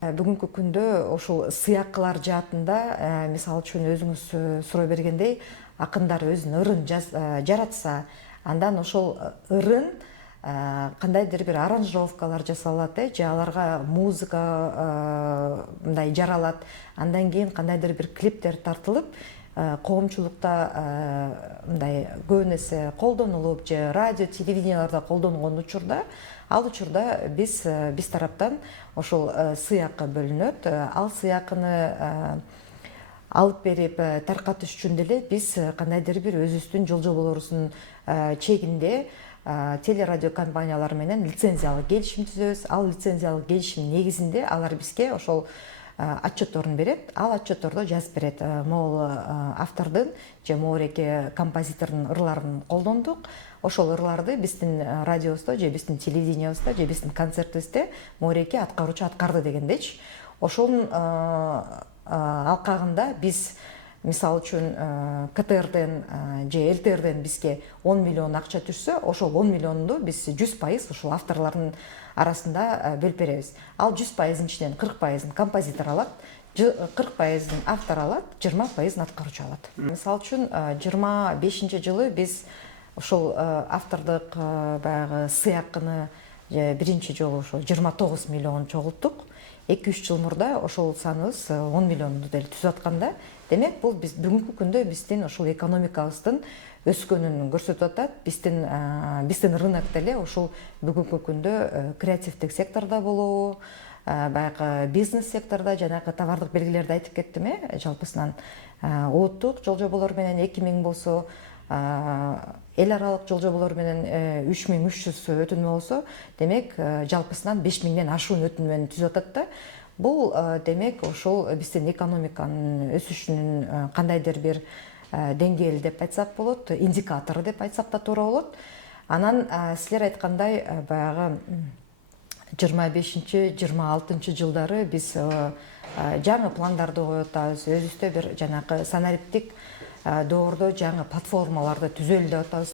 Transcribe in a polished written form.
Бүгүнкү күндө ошол сыяккылар жаатында, мисалы үчүн өзүңүз суроо бергендей, акындар өзүнүн ырын жаратса, андан ошол ырын кандайдыр бир аранжировкалар жасалат, же аларга музыка мындай жаралат, андан кийин кандайдыр бир клиптер тартылып, коомчулукта мындай көп нерсе колдонулуп, же радио, телевиденияларда колдонулгон учурда, ал учурда биз тараптан ошол сыякка бөлүнөт. Ал сыякыны алып берип таркатыш үчүн деле биз кандайдыр бир өзүбүздүн жолжоболорубуздун чегинде телерадио компаниялар менен лицензиялык келишим түзөбүз. Ал лицензиялык келишимдин негизинде алар бизге ошол отчетторун берет. Ал отчеттордо жазып берет: могул автордун же могуреки композитордун ырларын колдондук. Ошол ырларды биздин радиобузда же биздин телевидениябызда же биздин концертибизде могуреки аткаруучу аткарды дегендечи. Ошонун алкагында биз, мисалы үчүн, КТРден же ЛТРден бизге 10 миллион акча түшсө, ошол 10 миллионду биз 100% ушул авторлордун арасында бөлүп беребиз. Ал 100%-ын ичинен 40%-ын композитор алат, 40%-ын автор алат, 20%-ын аткаруучу алат. Мисалы үчүн 25-жылы биз ошол автордук баягы сыякыны биринчи жолу ошол 29 миллион чогулттук. 2-3 жыл мурда ошол саныбыз 10 миллионду деле түзүп атканда, демек бул биз бүгүнкү күндө биздин ошол экономикабыздын өскөнүн көрсөтүп атат. Биздин рынок деле ошол бүгүнкү күндө креативдик сектордо болобу, баягы бизнес сектордо, жанагы товардык белгилерди айтып кеттим, жалпысынан улуттук жолжоболор менен 2000 болсо, эл аралык жолжоболор менен 3300 өтүнмө болсо, демек жалпысынан 5000ден ашуун өтүнмөнү түзүп атат да. Бул демек ошол биздин экономиканын өсүшүнүн кандайдыр бир деңгээли деп айтсак болот, индикатору деп айтсак да туура болот. Анан силер айткандай, баягы 25-26 жылдары биз жаңы пландарды коюп атабыз, өзүбүздө бир жанагы санариптик доордо жаңы платформаларды түзөлү деп атабыз.